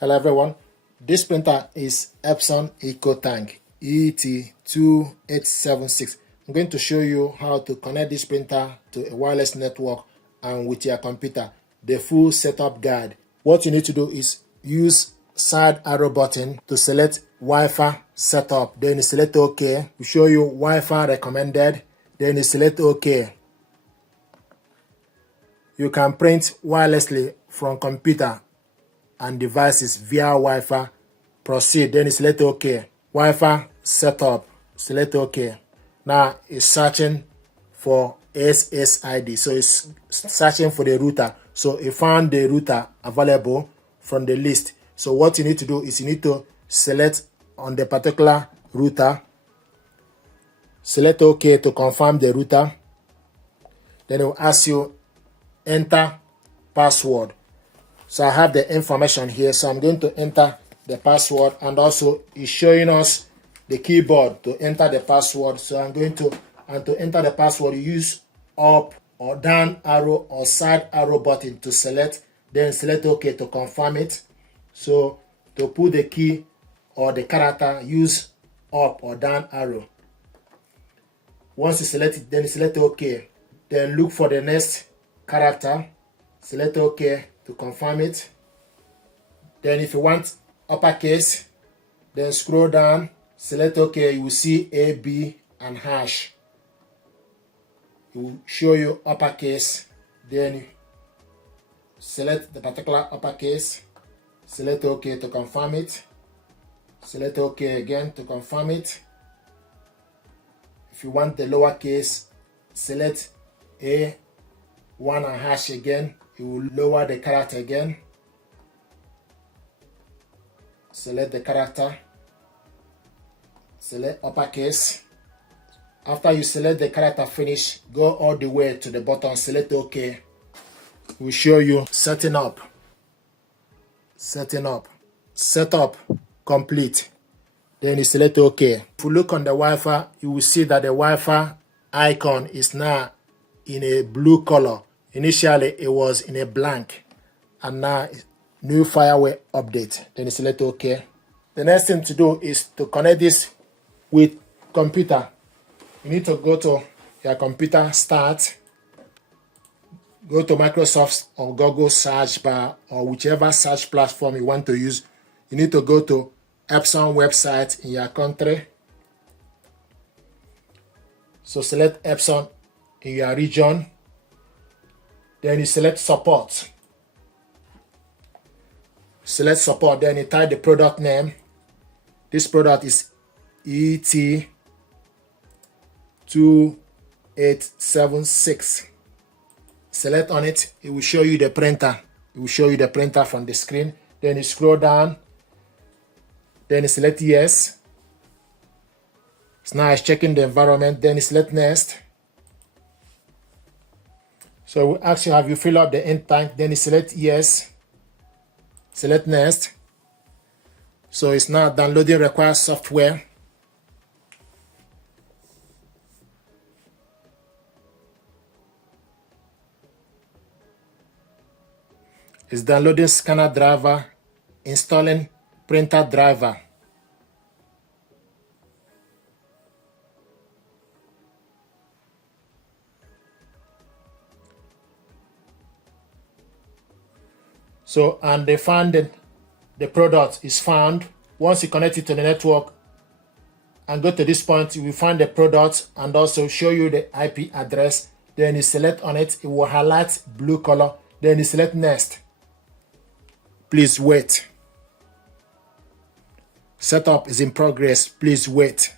Hello everyone, this printer is Epson EcoTank ET-2876. I'm going to show you how to connect this printer to a wireless network and with your computer, the full setup guide. What you need to do is use side arrow button to select Wi-Fi setup, then you select OK. We show you Wi-Fi recommended, then you select OK. You can print wirelessly from computer and devices via Wi-Fi. Proceed, then select OK. Wi-Fi setup, select OK. Now it's searching for SSID, so it's searching for the router. So it found the router available from the list. So what you need to do is you need to select on the particular router, select OK to confirm the router. Then it will ask you enter password. So I have the information here, so I'm going to enter the password, and also it's showing us the keyboard to enter the password. So I'm going to, and to enter the password, you use up or down arrow or side arrow button to select, then select OK to confirm it. So to put the key or the character, use up or down arrow. Once you select it, then select OK. Then look for the next character, select OK to confirm it. Then if you want uppercase, then scroll down, select OK. You will see A, B, and hash. It will show you uppercase. Then select the particular uppercase, select OK to confirm it. Select OK again to confirm it. If you want the lowercase, select A, 1 and hash again. You will lower the character again. Select the character. Select uppercase. After you select the character finish, go all the way to the bottom, select OK. It will show you setting up. Setting up. Setup complete. Then you select OK. If you look on the Wi-Fi, you will see that the Wi-Fi icon is now in a blue color. Initially, it was in a blank, and now new firmware update. Then you select OK. The next thing to do is to connect this with computer. You need to go to your computer, start, go to Microsoft or Google search bar or whichever search platform you want to use. You need to go to Epson website in your country. So select Epson in your region. Then you select support. Select support, then you type the product name. This product is ET-2876. Select on it, it will show you the printer. It will show you the printer from the screen. Then you scroll down. Then you select yes. So now it's checking the environment. Then you select next. So we ask you, have you filled up the ink tank? Then you select yes. Select next. So it's now downloading required software. It's downloading scanner driver, installing printer driver. So, and they found that the product is found. Once you connect it to the network and go to this point, you will find the product and also show you the IP address. Then you select on it, it will highlight blue color. Then you select next. Please wait. Setup is in progress. Please wait.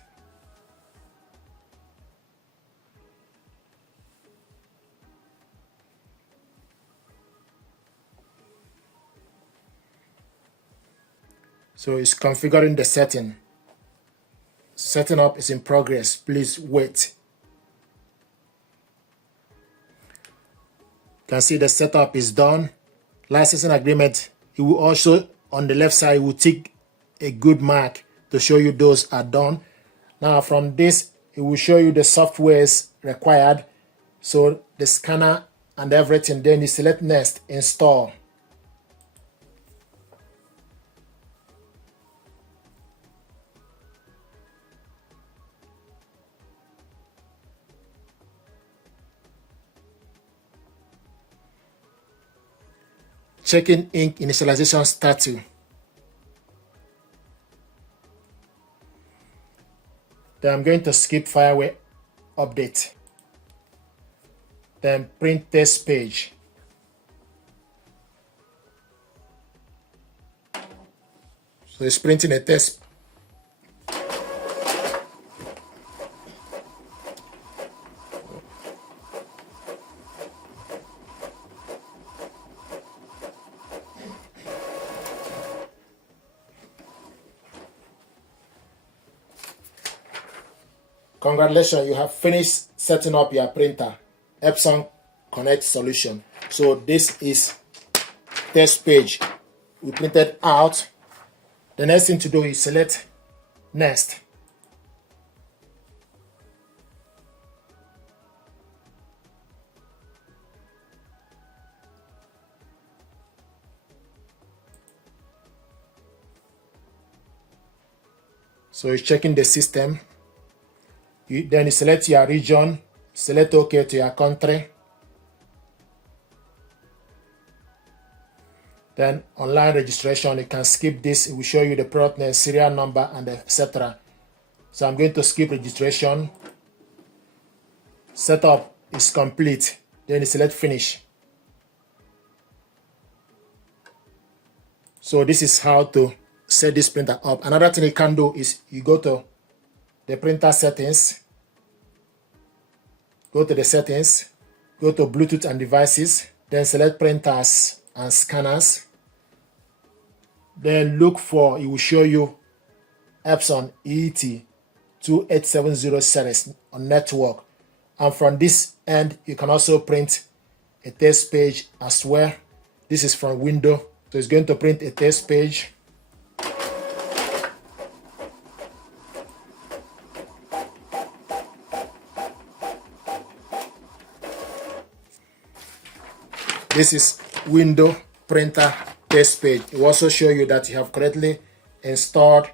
So it's configuring the setting. Setting up is in progress. Please wait. You can see the setup is done. Licensing agreement. It will also, on the left side, it will tick a good mark to show you those are done. Now from this, it will show you the softwares required. So the scanner and everything. Then you select next, install. checking ink initialization status. Then I'm going to skip fireware update. Then print test page. So it's printing a test. Congratulations, you have finished setting up your printer, Epson Connect solution. So this is test page we printed out. The next thing to do is select next. So it's checking the system. Then you select your region, select OK to your country. Then online registration, you can skip this. It will show you the product name, serial number, and etc. So I'm going to skip registration. Setup is complete. Then you select finish. So this is how to set this printer up. Another thing you can do is you go to the printer settings, go to the settings, go to Bluetooth and devices, then select printers and scanners. Then look for, it will show you Epson ET-2876 series on network. And from this end, you can also print a test page as well. This is from window, so it's going to print a test page. This is window printer test page. It will also show you that you have correctly installed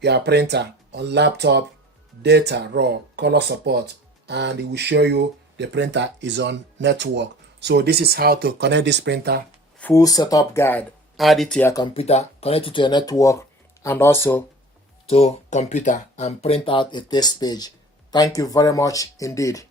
your printer on laptop, data, raw, color support, and it will show you the printer is on network. So this is how to connect this printer. Full setup guide. Add it to your computer, connect it to your network, and also to computer and print out a test page. Thank you very much indeed.